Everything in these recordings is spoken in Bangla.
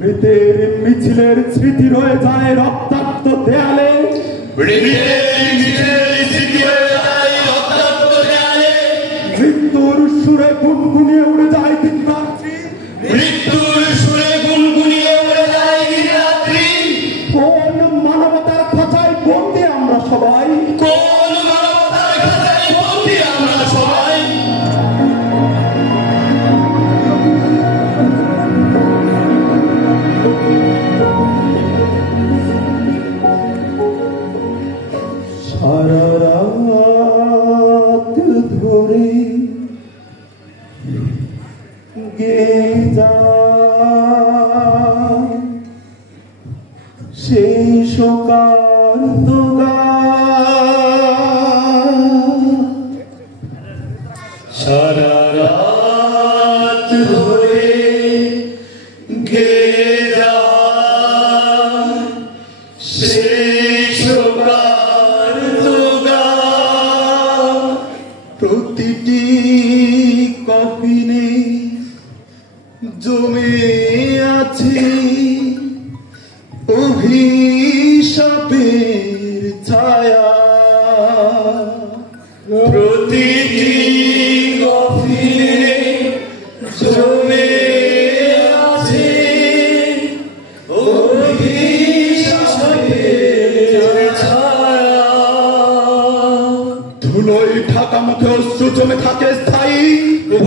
মৃতের মিছিলের স্মৃতি রয়ে যায় রক্তাক্ত দেয়ালে, মৃত্যুর সুরে গুনগুনিয়ে উড়ে যায় দিনরাত্রি, মৃত্যুর সুরে গুনগুনিয়ে উড়ে যায় দিনরাত্রি। কোন মানবতার খাঁচায় বন্দী আমরা সবাই, কোন মানবতার খাঁচায় বন্দী আমরা সবাই। সারা রাত ধরে গেয়ে যায় সেই শোকার্ত গান। সারা রাত ধরে গেয়ে যায় সেই শোকার্ত গান। প্রতিটি কফিনে জমে আছে অভিশাপের ছায়া, প্রতিটি কফিনে জমে আছে অভিশাপের ছায়া। ধুলোয় ঢাকা মুখে অশ্রু জমে থাকে স্থায়ী,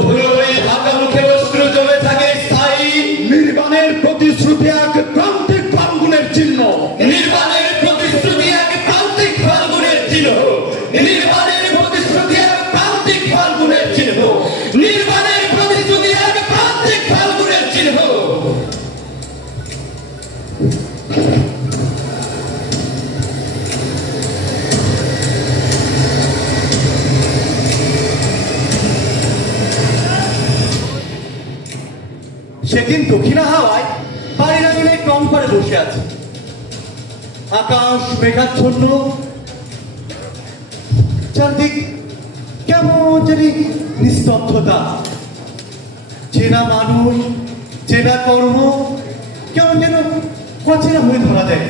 ধুলোয় ঢাকা মুখে অশ্রু জমে থাকে স্থায়ী। নির্বাণের প্রতিশ্রুতি এক প্রান্তিক ফাল্গুনের চিহ্ন, নির্বাণের প্রতিশ্রুতি এক প্রান্তিক ফাল্গুনের চিহ্ন, নির্বাণের প্রতিশ্রুতি এক প্রান্তিক ফাল্গুনের চিহ্ন, নির্বাণের প্রতিশ্রুতি এক প্রান্তিক ফাল্গুনের চিহ্ন। সেদিন দক্ষিণা হাওয়ায় বাড়ির আঙিনায় কম করে বসে আছে, আকাশ মেঘাচ্ছন্ন, চারদিক কেমন জানি নিস্তব্ধতা। চেনা মানুষ, চেনা কর্ম কেমন যেন অচেনা হয়ে ধরা দেয়।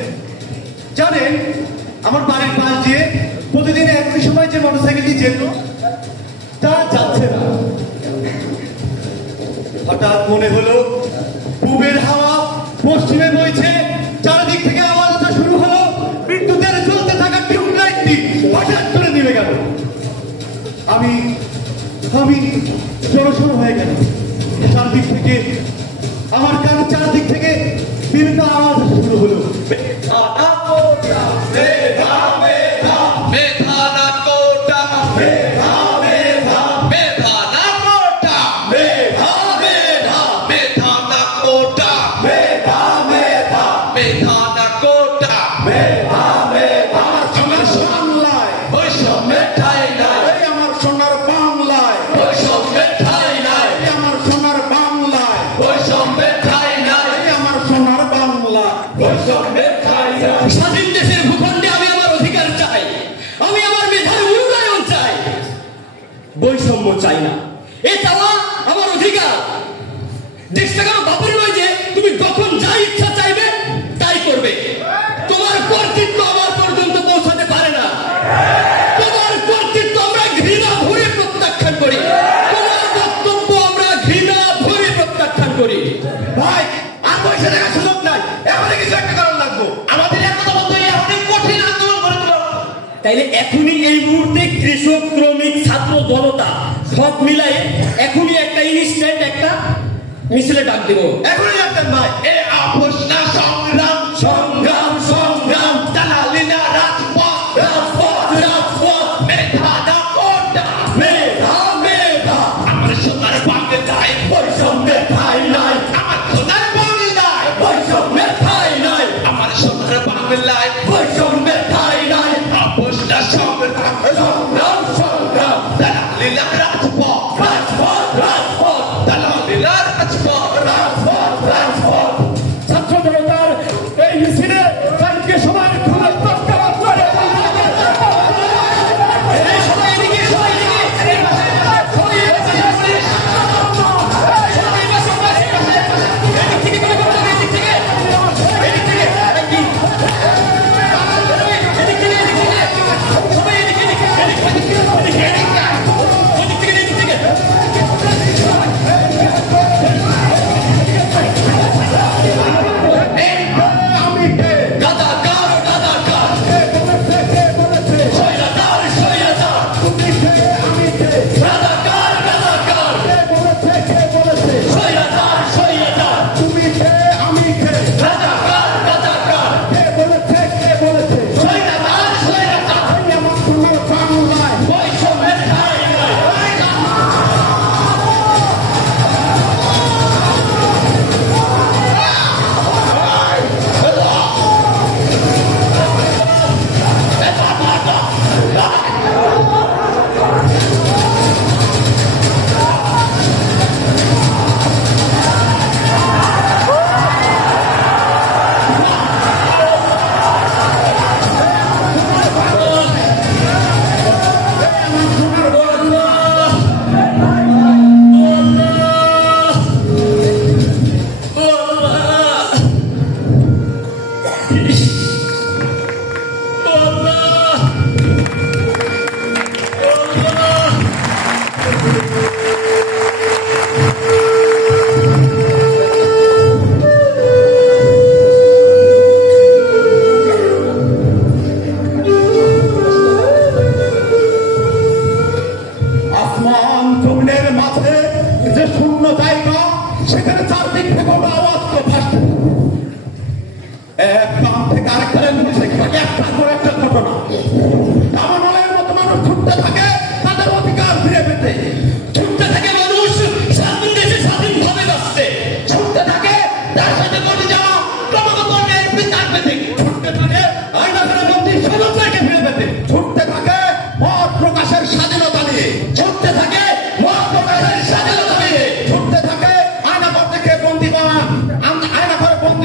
জানেন, আমার বাড়ির পাশ দিয়ে প্রতিদিন একই সময় যে মোটরসাইকেলটি যেত তা যাচ্ছে না। হঠাৎ মনে হলো পূবের হাওয়া পশ্চিমে বইছে, চারিদিক থেকে আওয়াজ আসা শুরু হলো। বিদ্যুতের জ্বলতে থাকা টিউবলাইটটি হঠাৎ করে নিভে গেল। আমি জড়সড় হয়ে গেল। চারদিক থেকে আমার কান চারদিক থেকে বিভিন্ন আওয়াজ আসা শুরু হলো। স্বাধীন দেশের ভূখণ্ডে আমি আমার অধিকার চাই, আমি আমার মেধার উন্নয়ন চাই, বৈষম্য চাই না। এ চাওয়া আমার অধিকার। দেশটা কারো বাপের নয় যে তুমি যখন যা ইচ্ছা চাইবে তাই করবে। তোমার কর্তৃত্ব আমার পর্যন্ত পৌঁছাতে পারে না। তোমার কর্তৃত্ব আমরা ঘৃণা ভরে প্রত্যাখ্যান করি, তোমার বক্তব্য আমরা ঘৃণা ভরে প্রত্যাখ্যান করি। ভাই, আর পয়সা টাকা সুযোগ নাই, এখনই কিছু একটা কারণ লাগবো। আমাদের একতা বন্ধ অনেক কঠিন আন্দোলন করে তোলা। তাইলে এখনই এই মুহূর্তে কৃষক, শ্রমিক, ছাত্র, জনতা সব মিলাই এখনই একটা ইনস্ট্যান্ট একটা মিছিলে ডাক দিব। এখনই রাখতেন ভাই। এ আপোষ না সংগ্রাম, সংগ্রাম, সংগ্রাম, দালালি না রাজপথ, রাজপথ, রাজপথ, মেধা না কোটা, মেধা, মেধা। আমার সোনার বাংলায় বৈষম্যের ঠাঁই নাই, আমার সোনার বাংলায় বৈষম্যের ঠাঁই নাই, আমার সোনার বাংলায় বৈষম্যের ঠাঁই নাই। আপোষ না সংগ্রাম, সংগ্রাম, সংগ্রাম, দালালি না রাজপথ, রাজপথ, রাজপথ, দালালি না রাজপথ, রাজপথ, রাজপথ। ছাত্র জনতার এই মিছিলে কালকে সবাই খুলে প্রত্যাখ্যান করে সবাই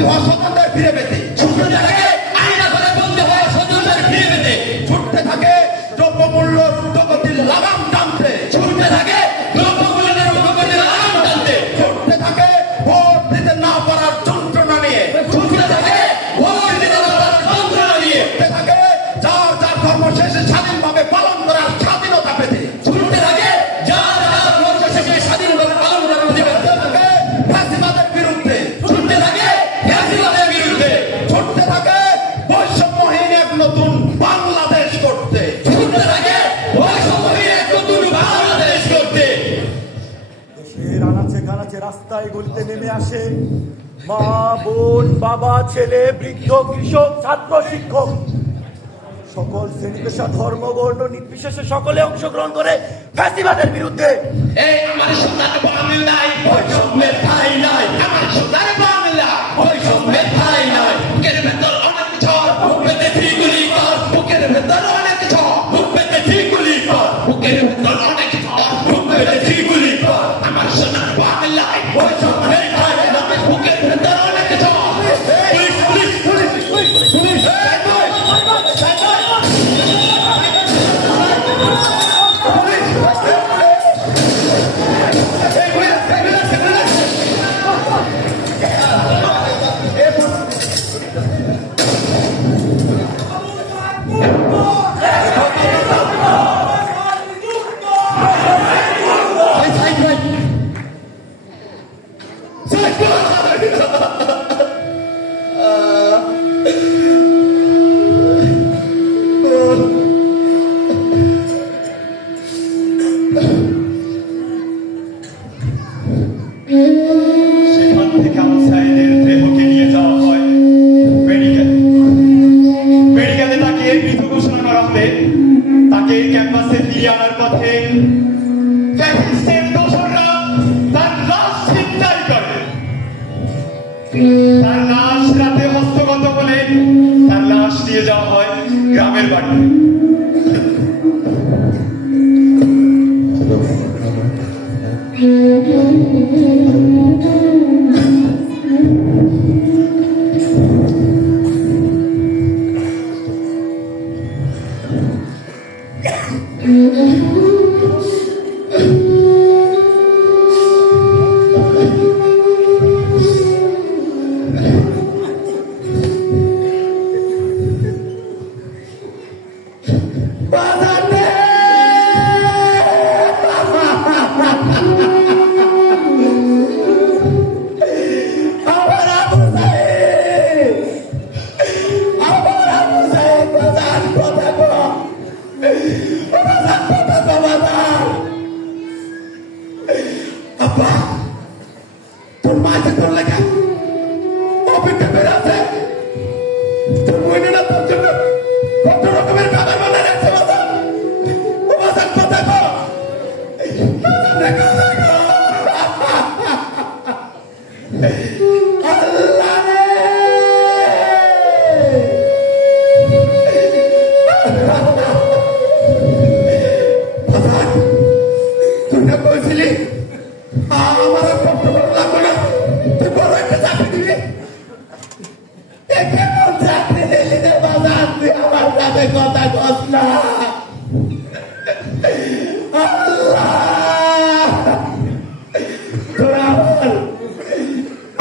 বন্দী হওয়া স্বজনদের ফিরে পেতে, ছুটতে থাকে আয়না ঘরে বন্দী হওয়া স্বজনদের ফিরে পেতে, ছুটতে থাকে দ্রব্যমূল্য ঊর্ধ্বগতির লাগাম টানতে, ছুটতে থাকে দ্রব্যমূল্যের ঊর্ধ্বগতির লাগাম টানতে, ছুটতে থাকে ভোট দিতে না পারার যন্ত্রণা নিয়ে, ছুটতে থাকে ভোট দিতে না পারার যন্ত্রণা নিয়ে, ছুটতে থাকে যার যার কর্ম শেষে স্বাধীনভাবে পালন করার স্বাধীনতা পেতে, ছুটতে থাকে যার যার কর্ম শেষে স্বাধীনভাবে পালন করার অধিকার, ছুটতে থাকে ফ্যাসিবাদের বিরুদ্ধে, ছুটতে থাকে ফ্যাসিবাদের বিরুদ্ধে, ছুটতে থাকে বৈষম্যহীন এক নতুন বাংলাদেশ করতে, ছুটতে থাকে বৈষম্যহীন এক নতুন বাংলাদেশ করতে। দেশের আনাচে কানাচে রাস্তায় গলিতে নেমে আসে মা, বোন, বাবা, ছেলে, বৃদ্ধ, কৃষক, ছাত্র, শিক্ষক, সকল শ্রেণী পেশা, ধর্ম, বর্ণ নির্বিশেষে সকলে অংশগ্রহণ করে ফ্যাসিবাদের বিরুদ্ধে। এই আমার সোনার বাংলায় বৈষম্যের ঠাঁই নাই, আমার সোনার বাংলা, বৈষম্যের ঠাঁই নাই, বুকের ভেতর অনেক ঝড়, বুক পেতে ঠিকুলি কর, বুকের ভেতর অনেক ঝড়, বুক পেতে ঠিকুলি কর, বুকের ভেতর অনেক ঝড়, বুক পেতে ঠিকুলি কর, আমার সোনার বাংলায় বৈষম্যের ঠাঁই নাই, বুকের ভেতর অনেক ঝড়। Police police police police police সেখান থেকে আমার সাইদের দেহকে নিয়ে যাওয়া হয় মেডিকেলে তাকে মৃত ঘোষণা করা হলে তাকে ক্যাম্পাসে ফিরিয়ে আনার পথে ফ্যাসিস্টের দোসররা তার লাশ ছিনতাই করে। তার লাশ রাতে হস্তগত বলে তার লাশ নিয়ে যাওয়া হয় গ্রামের বাড়ি। তোর মাঝে তোর লেখা অফিসে বেড়াচ্ছে, তোর মহিলা তোর জন্য কত রকমের খাবার বানায় রাখছে। বাবা ও বাজার কথা কো, আল্লাহ রে, বাজার তুই না কইছিলি আমার আর কষ্ট করা লাগবে না, তুই বড় একটা চাকরি দিবি। কেমন চাকরি দিলি রে বাজার, তুই আমার কাছে কথা কস না। আল্লাহ, তোরা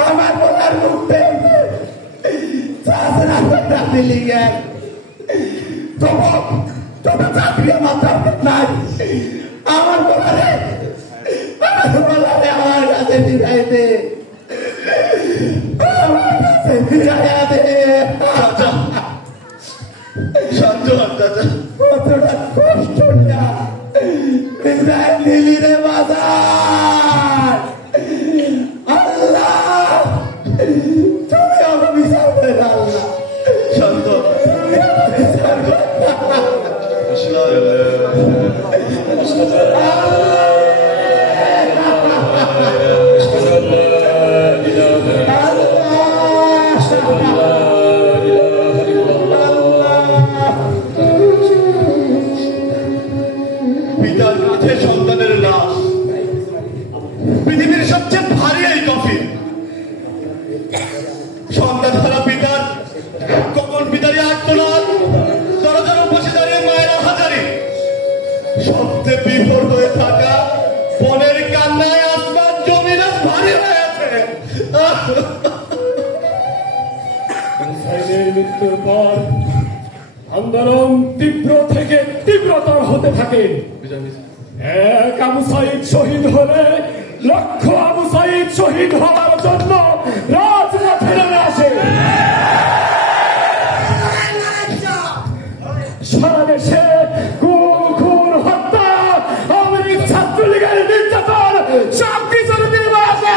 আমার বলার মুখে চাকরি দিলি জ্ঞান, তবু চাকরি আমার দরকার নাই। আমার বলারে আমার কাছে ফিরাই দে, আমার কাছে ফিরাইয়া দে। কতটা কষ্ট না ফিরাই দিলি রে বাজার। আল্লাহ, তুমি আমার বিচার করে না। আল্লাহ তুমি আমার বিচার করে পিতার কাছে সন্তানের লাশ হুসাইনের মৃত্যুর পর আন্দোলন তীব্র থেকে তীব্রতর হতে থাকে। এক আবু সাইদ শহীদ হলে লক্ষ আবু সাইদ শহীদ হওয়ার জন্য রাজপথে নেমে আসে। সারা দেশে গুম খুন হত্যা আওয়ামী লীগ ছাত্রলীগের নির্যাতন সব কিছুর নির্বাচে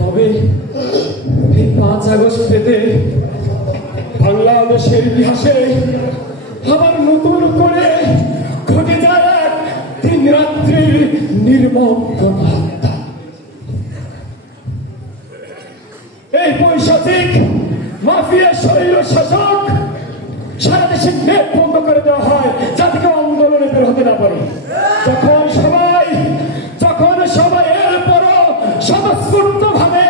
তবে এই 5 আগস্ট পেতে বাংলাদেশের ইতিহাসে আবার নতুন করে ঘটে যায় এক 3 রাত্রির নির্মম হত্যা। এই পৈশাচিক মাফিয়া শৈল শাসক সারা দেশে নেট বন্ধ করে দেওয়া হয় যাতে কেউ আন্দোলনে বের হতে না পারে। যখন সবাই এরপরও স্বতঃস্ফূর্ত ভাবে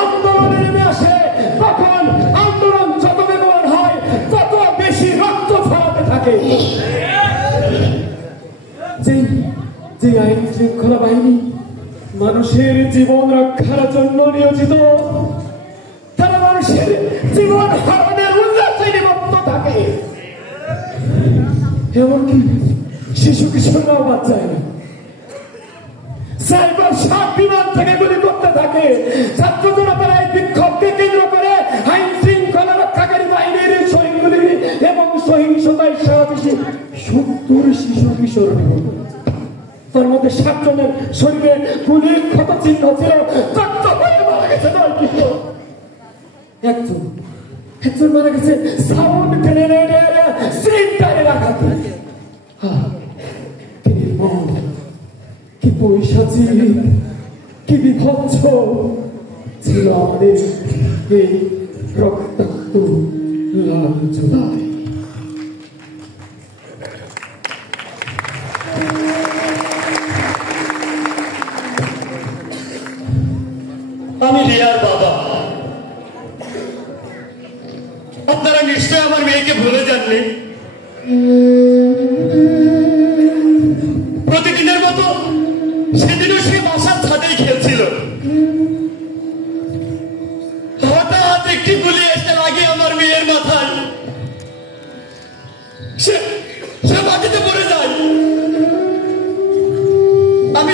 আন্দোলনে নেমে আসে, তখন আন্দোলন যত বেগবান হয় তত বেশি রক্ত ছড়াতে থাকে। যে আইন শৃঙ্খলা বাহিনী মানুষের জীবন রক্ষার জন্য নিয়োজিত, তারা মানুষের জীবন হারানোর উল্লাসে নিমত্ত থাকে। এমনকি শিশু কিশোররাও বাদ যায় না। সাইবার সাত বিমান থেকে গুলি করতে থাকে। ছাত্র জনতার এই বিক্ষোভকে কেন্দ্র করে আইন শৃঙ্খলা রক্ষাকারী বাহিনীর সহিংগুলি এবং সহিংসতায় সারা দেশে 70 শিশু কিশোর নিহত। তার মধ্যে 7 জনের শরীরে গুলির ক্ষত চিহ্ন ছিল, রক্ত হয়ে মারা গেছে 9 কিশোর। একজন মারা গেছে সাউন্ড গ্রেনেডের সিলিন্ডারের আঘাতে। কি পৈশাচিক, কি বিভৎস ছিল আমাদের এই রক্তাক্ত লাল জুলাই। আমি রিয়ার বাবা। আপনারা নিশ্চয় আমার মেয়েকে ভুলে যাননি। প্রতিদিনের মতো সেদিনও সে বাসার ছাদেই খেলছিল। হঠাৎ একটি গুলি এসে লাগে আমার মেয়ের মাথায়। সে মাটিতে পড়ে যায়। আমি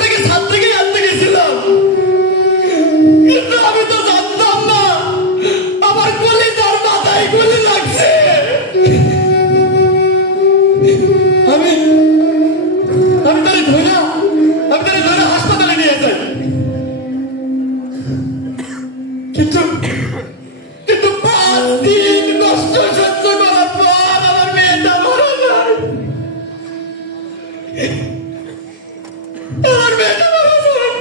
তাকে ছাদ থেকে আনতে গেছিলাম, কিন্তু আমি তো জানতাম না আমার গুলি তার মাথায় গুলি লাগছে। আমি তারে ধরে হাসপাতালে নিয়ে যাই, কিন্তু 5 দিন কষ্ট সহ্য করার পর আমার মেয়েটা মরে যায়। আমার মেয়েটা মরে যায়।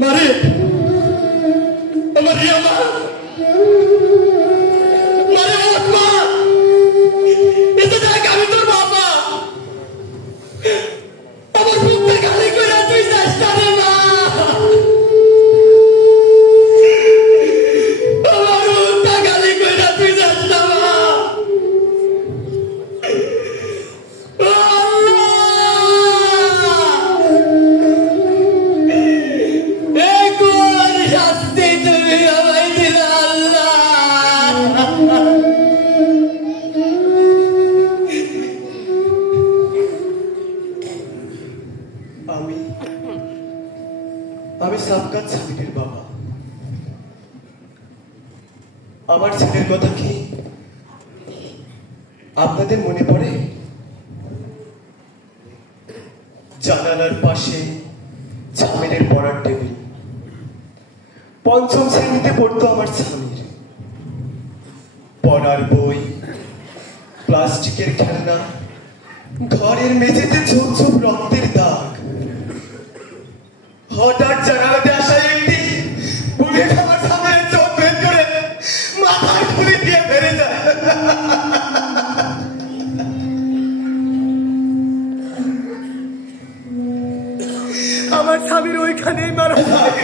মারে আমার রিয়া মা, মারে আমার মা, এতে দেখ আমি তোর বাবা। আমার বুকটা খালি করে তুই চেষ্টা রে মা, আমার বুকটা খালি করে তুই চেষ্টা মা। শাস্তি তুমি আমায় দিলে আল্লাহ। আমি সাবকাত সাবিরের বাবা। আমার ছেলের কথা কি আপনাদের মনে পড়ে? জানালার পাশে জামিনের পড়ার টেবিল, পঞ্চম শ্রেণীতে পড়তো আমার স্বামীর। পড়ার বই, প্লাস্টিকের খেলনা, ঘরের মেঝেতে ছোপ ছোপ রক্তের দাগ। হঠাৎ জানালাতে আসা একটি বুলেট আমার সামনে চোখ বের করে মাথায় গুলি দিয়ে বেড়ে যায়। আমার স্বামীর ওইখানেই মারা যায়।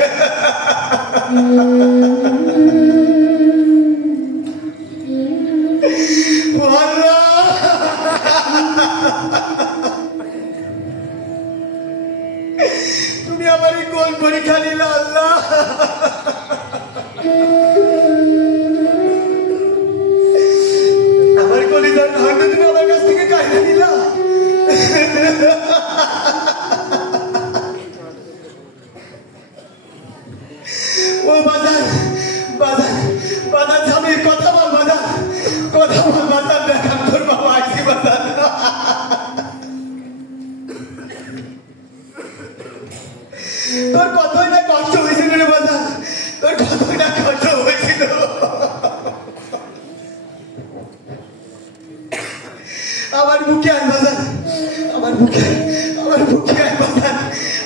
তুমি আমার এই কোন পরীক্ষা নিলে আল্লাহ? আমার কলিজার ভাগ্য তুমি আমার কাছ থেকে কাহিনী নিলা। ও বাজার বাজার বাজার, স্বামীর কথা বল বাজার, কথা বল বাজার, দেখা তোর বাবা আসি বাজার। তোর কতই না কষ্ট হয়েছিল রে বাজার, তোর কতই না কষ্ট হয়েছিল। আমার বুকে আয় বাজার, আমার বুকে আয় বাজার,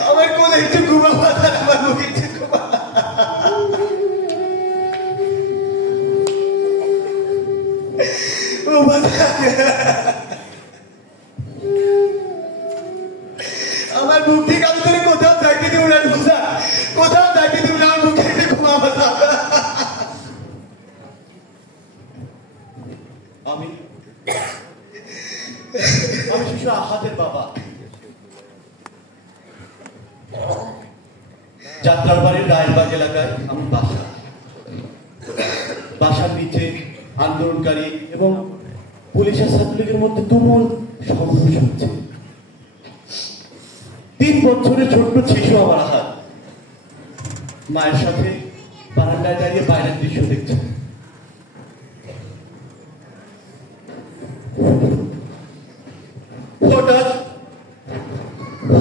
আমার কোলে একটু ঘুমা বাজার, আমার বুকে একটু ঘুমা। ও বাজার, আমার বুক থেকে আমি তোর কোথাও যাইতে দেব না বাজার, কোথাও যাইতে দেব না, আমার বুকে একটু ঘুমা বাজার। আমি শিশু আহাদের বাবা। যাত্রার বাড়ির রায়েরবাগ এলাকায় আমার বাসা। বাসার নিচে আন্দোলনকারী এবং পুলিশ আর ছাত্রলীগের মধ্যে তুমুল সংঘর্ষ হচ্ছে। 3 বছরের ছোট্ট শিশু আমার আহাদ মায়ের সাথে বারান্দায় দাঁড়িয়ে বাইরের দৃশ্য দেখছে।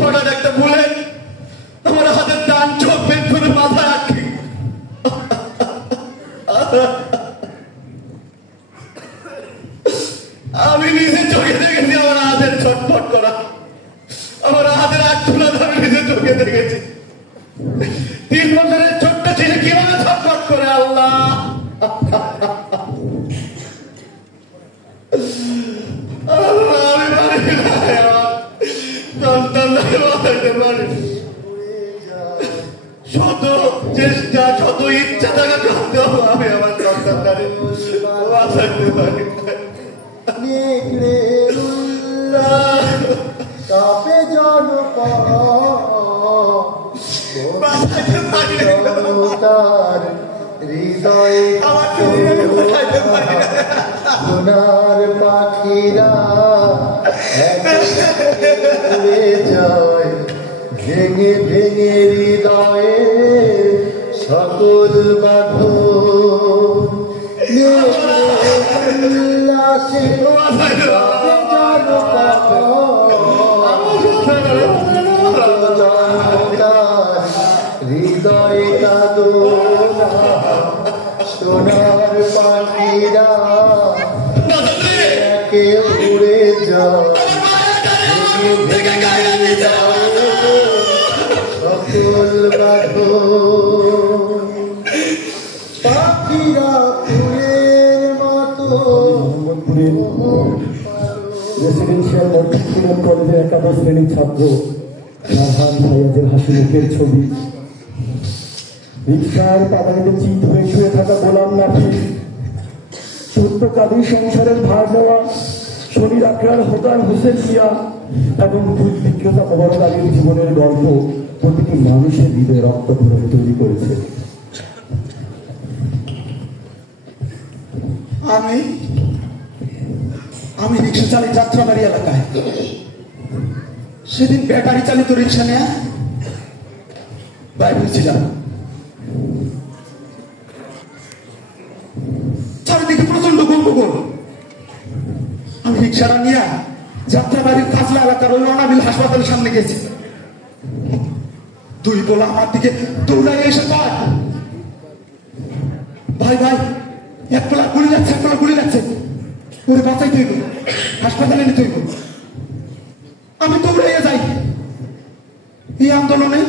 হঠাৎ একটা বুলেট আমার হাতের ডান চোখ বের করে মাথায় আটকে। আমি নিজে চোখে দেখেছি আমার হাতের ছটফট করা, আমার হাতের আট তুলা আমি নিজে চোখে দেখেছি। 3 বছরের ছোট্ট ছেলে কিভাবে ছটফট করে আল্লাহ। শত চেষ্টা, শত ইচ্ছা থাকা সত্ত্বেও আমি আমার সন্তানটারে বাঁচাতে পারি। হৃদয় সোনার পাখিরা যায় ভেঙে ভেঙে হৃদয়ে সকল বাঁধে হৃদয় কাদোনা সোনার পাখিরা কে উড়ে যায় সকল বাঁধো পাখিরা ফুলের মতো। রেসিডেন্সিয়াল মধ্যস্কুল কলেজের একাদশ শ্রেণীর ছাত্র রাহান ভাইয়াজের হাসি মুখের ছবি। রিক্সার পাতাইতে চিত হয়ে শুয়ে থাকা গোলাম নাফিস, ছোট্ট কাদির সংসারের ভার নেওয়া শনির আকরার হোকার হোসেন মিয়া এবং দুধ বিক্রেতা ওমর আলীর জীবনের গল্প প্রতিটি মানুষের হৃদয়ে রক্ত ভরে তৈরি করেছে। আমি রিক্সা চালাই যাত্রাবাড়ি এলাকায়। সেদিন ব্যাটারি চালিত রিক্সা নিয়ে বাইরে ছিলাম। চারিদিকে প্রচন্ড গন্ডগোল। আমি রিক্সাটা নিয়ে যাত্রাবাড়ির কাজলা এলাকার ওই অনাবিল হাসপাতালের সামনে গেছি। 2 পোলা আমার দিকে দৌড়াই এসে কয়, ভাই ভাই, এক পোলা গুলি লাগছে, এক পোলা গুলি লাগছে, ওরে বাঁচাইতে হইব, হাসপাতালে নিতে হইব। আমি দৌড়াইয়া যাই। এই আন্দোলনে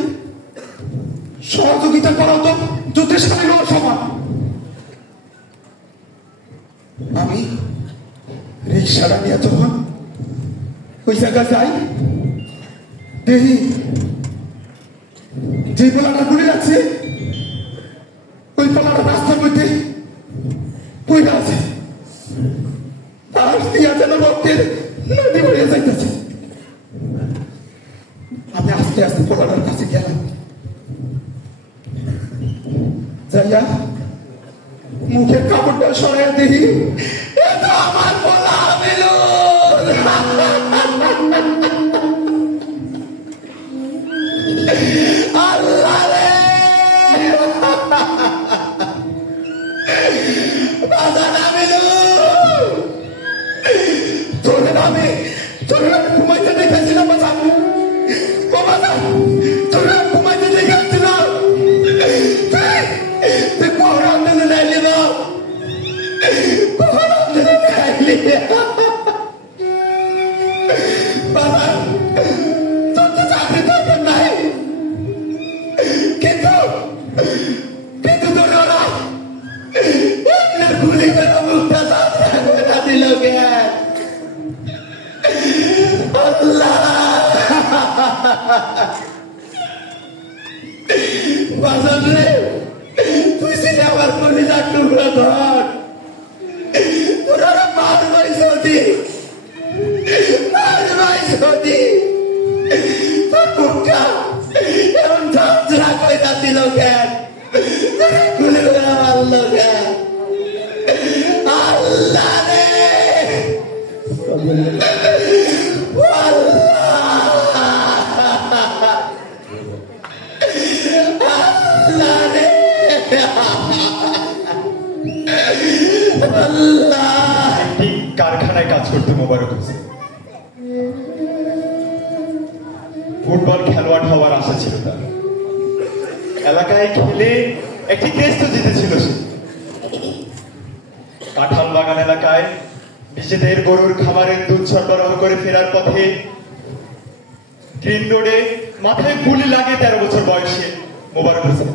সহযোগিতা করা তো যুদ্ধের সাথে সমান। আমি রিক্সাটা নিয়ে যখন ওই জায়গায় যাই, দেখি যে পোলাটা গুলি লাগছে ওই পোলাটা রাস্তার মধ্যে পড়ে আছে, তার দিয়া যেন রক্তের নদী বইয়া যাইতেছে। আমি আস্তে আস্তে পোলাটার কাছে গেলাম, যাইয়া মুখের কাপড়টা সরাইয়া দেখি এটা আমার পোলা মিলন। আল্লাহ রে, বাজানা মিলন, তোরে আমি ঘুমাইতে দেখেছিলাম, বাজান বাজান, তোরে ঘুমাইতে দেখেছিলাম, তুই কোহরাম দিনে নাইলি না, কোহরাম দিনে নাইলি। বাজান তোর তো চাকরি দরকার নাই, কিন্তু তোর ওরা গুলি করে মুখটা সামনে দিল কে? আল্লাহ বাজান রে, তুই ছিলে আমার কলিজার টুকরা ধর, তোরা মার ভাই সদি, মার ভাই সদি, তোর মুখটা এমন ঝাঁঝরা করে দিল কেন? তোরা গুলি করে মারল কেন? আল্লাহ রে, একটি কারখানায় কাজ করতে মোবারক হোসেন। ফুটবল খেলোয়াড় হওয়ার আশা ছিল তার। এলাকায় খেলে একটি কেস তো জিতেছিল সে। কাঁঠাল বাগান এলাকায় নিজেদের গরুর খামারের দুধ সরবরাহ করে ফেরার পথে গ্রিন রোডে মাথায় গুলি লাগে 13 বছর বয়সে মোবারক হোসেন।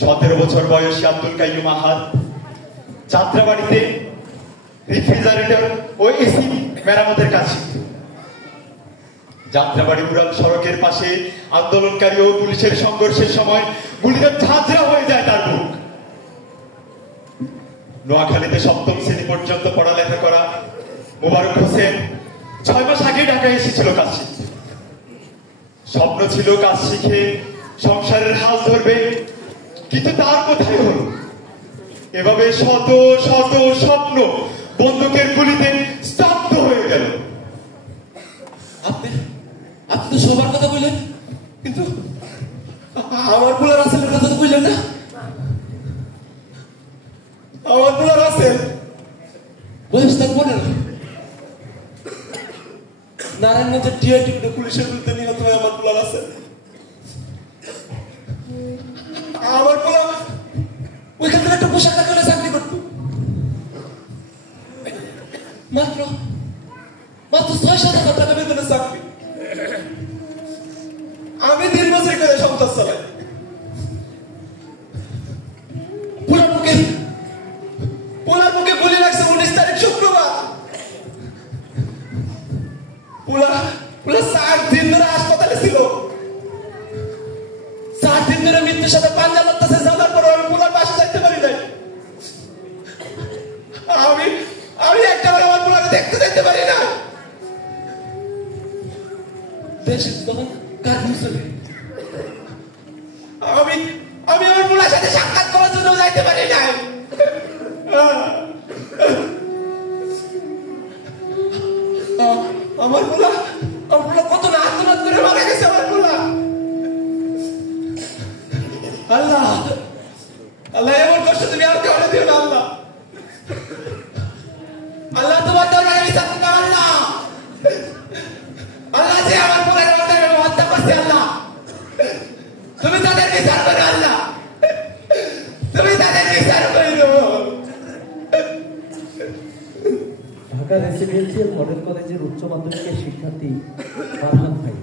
17 বছর বয়সী আব্দুল কাইয়ুম আহাদ যাত্রাবাড়িতে রেফ্রিজারেটর ও এসি মেরামতের কাজ শিখত। যাত্রাবাড়ি উড়াল সড়কের পাশে আন্দোলনকারী ও পুলিশের সংঘর্ষের সময় গুলিতে ঝাঁঝরা হয়ে যায় তার বুক। নোয়াখালীতে 7ম শ্রেণী পর্যন্ত পড়ালেখা করা মোবারক হোসেন 6 মাস আগে ঢাকায় এসেছিল কাজ শিখতে। স্বপ্ন ছিল কাজ শিখে সংসারের হাল ধরবে, কিন্তু তার কোথায় হলো? এভাবে শত শত স্বপ্ন বন্দুকের গুলিতে স্তব্ধ হয়ে গেল। আপনি তো সবার কথা বললেন, কিন্তু আমার পোলা রাসেলের কথা তো বললেন না। আমার পোলা রাসেল বয়স তার 15। নারায়ণগঞ্জের টিআইটি পুলিশের বিরুদ্ধে নিহত হয় আমার পোলা রাসেল। আমার পোলা ওইখান থেকে একটা পোশাক দোকানে চাকরি করত। মাত্র 6-7 হাজার টাকা বেতনের চাকরি। আমি 3 বছর করে সংসার চালাই। পোলার মুখে গুলি লাগছে 19 তারিখ শুক্রবার। পোলা 4 দিন ধরে হাসপাতালে ছিল। 4 দিন ধরে মৃত্যুর সাথে পাঞ্জা লড়তেছে, জানার পর আমি পোলার পাশে যাইতে পারি নাই। আমি একটা বার আমার পোলাকে দেখতে যাইতে পারি না। দেশে তখন কারফিউ চলে। আমি আমার পোলার সাথে সাক্ষাৎ করার জন্য যাইতে পারি নাই। আমার পোলা কত না আত্মনাদ করে মারা গেছে। আমার পোলা আল্লাহ এমন কষ্ট তুমি আর কেউ দিও না। আল্লাহ তোমার দরবারে বিচার করো। আল্লাহ যে আমার পোলার হত্যা করছে, আল্লাহ তুমি তাদের বিচার করো। আল্লাহ ঢাকা রেসিডেন্সিয়াল মডেল কলেজের উচ্চ মাধ্যমিকের শিক্ষার্থী ফারহান ভাই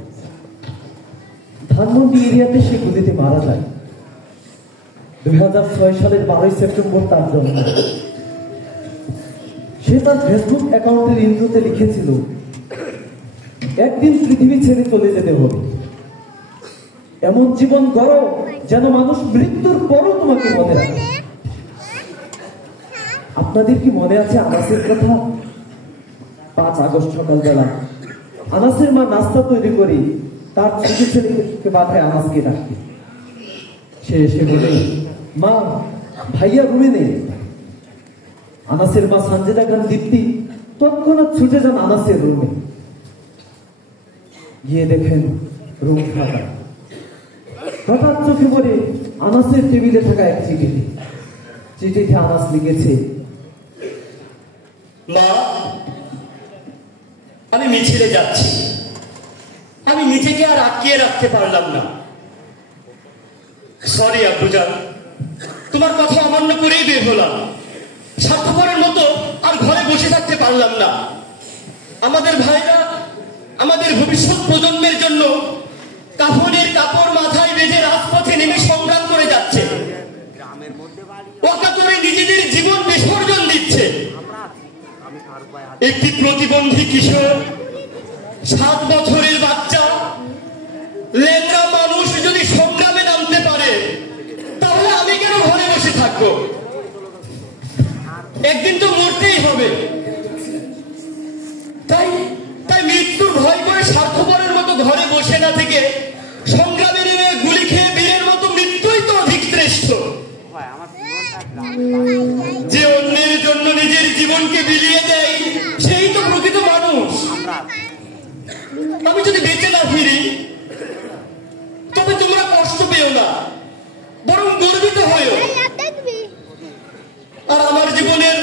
ধানমন্ডি এরিয়াতে সে গুলিতে মারা যায়। 2006 সালের 12 সেপ্টেম্বর তার জন্ম। সে তার ফেসবুক অ্যাকাউন্টের ইন্ট্রোতে লিখেছিল, একদিন পৃথিবী ছেড়ে চলে যেতে হবে, এমন জীবন গড়ো যেন মানুষ মৃত্যুর পরও তোমাকে মনে রাখে। আপনাদের কি মনে আছে আনাসের কথা? 5 আগস্ট সকালবেলা আনাসের মা নাস্তা তৈরি করে তার ছোট ছেলেকে পাঠায় আনাসকে ডাকতে। সে এসে বলে, মা ভাইয়া রুমে নেই। আনাসের মা সানজিদা খান দীপ্তি তৎক্ষণাৎ ছুটে যান আনাসের রুমে। গিয়ে দেখেন রুম ফাঁকা। হঠাৎ চোখে পড়ে আনাসের টেবিলে থাকা এক চিঠিতে। চিঠিতে আনাস লিখেছে, মা আমি মিছিলে যাচ্ছি, আমি নিজেকে আর আটকিয়ে রাখতে পারলাম না। সরি আব্বুজান, তোমার কথা অমান্য করেই বের হলাম। স্বার্থপরের মতো আর ঘরে বসে থাকতে পারলাম না। আমাদের ভাইরা আমাদের ভবিষ্যৎ প্রজন্মের জন্য কাফনের কাপড় মাথায় বেঁধে রাজপথে নেমে সংগ্রাম করে যাচ্ছে, অকাতরে নিজেদের জীবন বিসর্জন দিচ্ছে। একটি প্রতিবন্ধী কিশোর, 7 বছরের বাচ্চা, লেংড়া মানুষ যদি সংগ্রামে নামতে পারে, তাহলে আমি কেন ঘরে বসে থাকবো? একদিন তো মরতেই হবে। তাই মৃত্যুর ভয় করে স্বার্থপরের মতো ঘরে বসে না থেকে সংগ্রামে নেমে গুলি খেয়ে বীরের মতো মৃত্যুই তো অধিক শ্রেষ্ঠ। যে অন্যের জন্য নিজের জীবনকে বিলিয়ে দেয়, সেই তো প্রকৃত মানুষ। আমি যদি বেঁচে না ফিরি, তবে তোমরা কষ্ট পেও না, বরং গর্বিত হয়েও। আর আমার জীবনের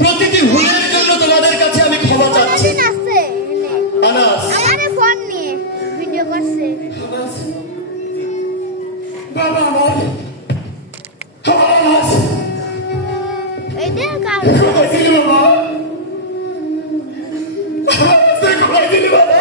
প্রতিটি ভুলের জন্য তোমাদের কাছে আমি ক্ষমা চাচ্ছি। আনাস বাবা আমার আনাস কোথায় ছিলি বাবা? কোথায় ছিলি বাবা?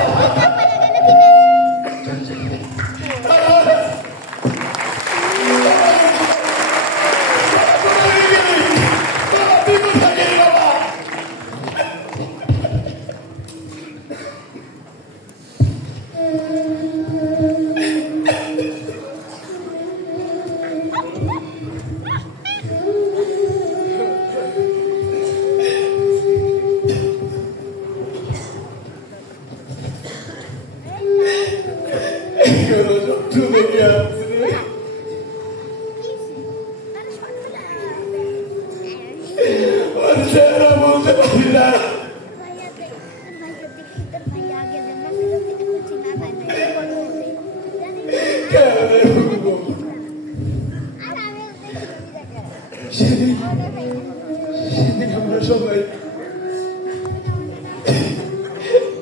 সেদিন আমরা সবাই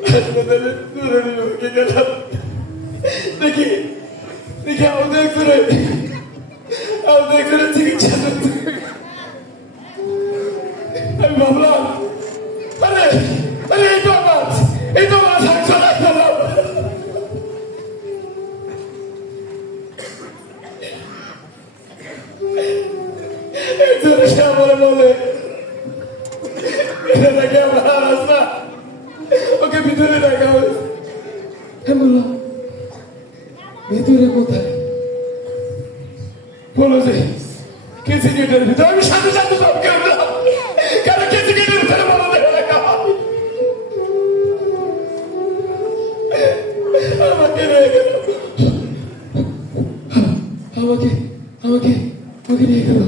হাসপাতালে গেলাম, দেখি আমাদের করে চিকিৎসা করতে। আমি ভাবলাম, আরে এই তো মাছ চলে আসলাম। সে আমার বলে, এটা নাকি আমার রাস্তা, ওকে ভিতরে রাখা হয়েছে। আমি বললাম, ভিতরে কোথায়? বলো যে কেসি গেটের ভিতরে। আমি সাথে সাথে সব কেমন কেন কেসি গেটের ভিতরে বলো রাখা আমাকে নিয়ে গেল, আমাকে নিয়ে গেল।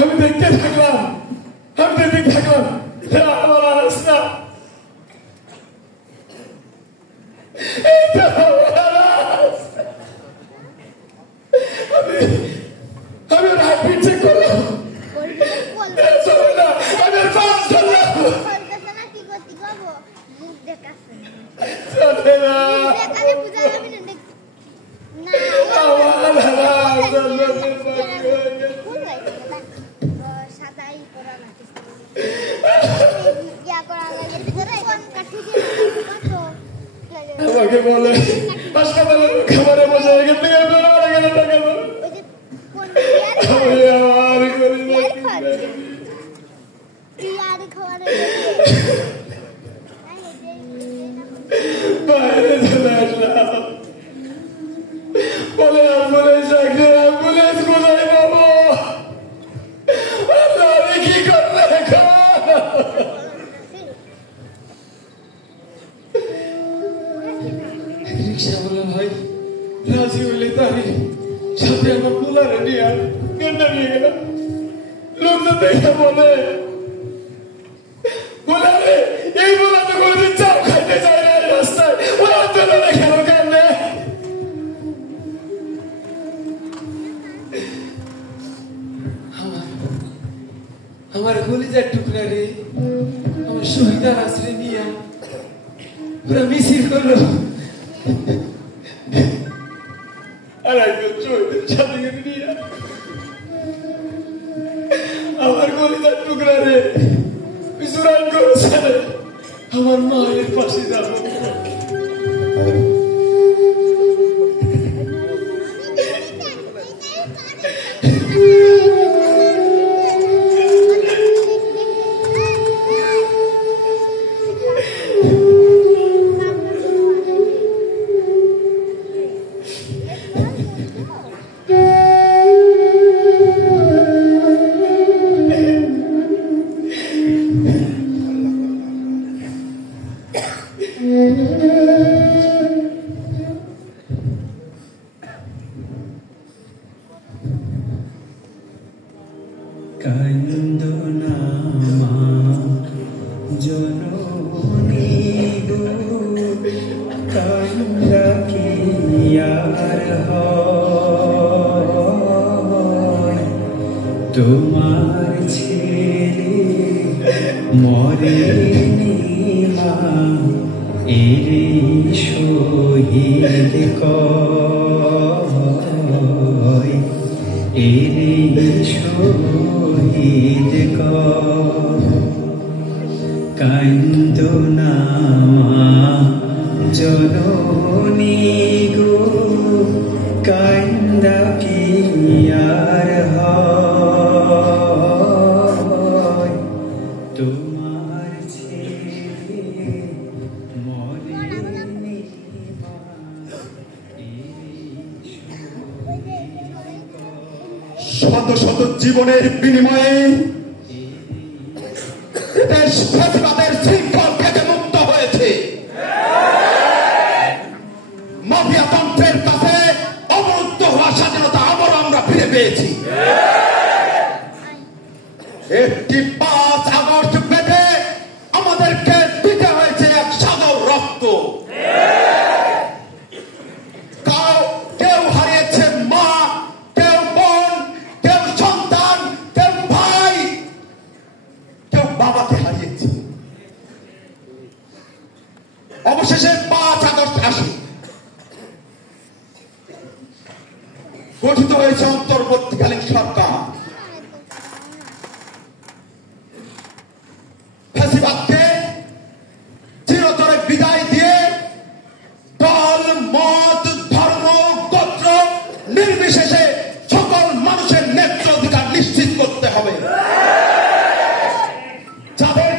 আমি দেখতে থাকলাম, আমার রাস্তা আমি হাইট চেক করলাম, আমি পাঁচ ধরলাম, আমাকে বলে হাসপাতালের খাবারে বসে এখান থেকে মারা গেল না কেন? আমি আমার বাইরে চলে আসলাম, বলে অ্যাম্বুলেন্স ডাকলে অ্যাম্বুলেন্স কোথায় পাবো? আমি কি করলে রিক্সা বলে ভাই রাজি হইলে তারি সাথে আমার পোলারে নিয়ে গেন্ডা নিয়ে গেলাম। লোকজন দেখে বলে পোলারে এই বলা তো কোনদিন চাও খাইতে চায় না রাস্তায়, ওনার জন্য কেন কান্দে? আমার কলিজার টুকরা রে আমার শহীদার আশ্রয় নিয়ে ওরা মিছিল করলো, আর একজন শহীদের সাথে নিয়ে আমার কলিজার টুকরা রে চূড়ান করেছে আমার মায়ের পাশে যাবো। তোমার ছেলে মরেনি মা, এরে শহীদ কয়, এরে শহীদ কয়। কান্দো না মা জননী গো, কান্দা কি আর হয়, তোমার ছেলে মরেনি মা, শত শত জীবনের বিনিময়ে দেশ ফ্যাসিবাদের শৃঙ্খল থেকে মুক্ত হয়েছে। মাফিয়াতন্ত্রের কাছে অবরুদ্ধ হওয়া স্বাধীনতা আবারও আমরা ফিরে পেয়েছি। একটি 5 আগস্ট পেতে আমাদেরকে দিতে হয়েছে এক সাগর রক্ত। কেউ হারিয়েছে মা, কেউ বোন, কেউ সন্তান, কেউ ভাই, কেউ বাবাকে হারিয়েছে। অবশেষে 5 আগস্ট আসে, গঠিত হয়েছে অন্তর্বর্তীকালীন সরকার। ফ্যাসিবাদকে চিরতরে বিদায় দিয়ে দল, মত, ধর্ম, গোত্র নির্বিশেষে সকল মানুষের ন্যায্য অধিকার নিশ্চিত করতে হবে। যাদের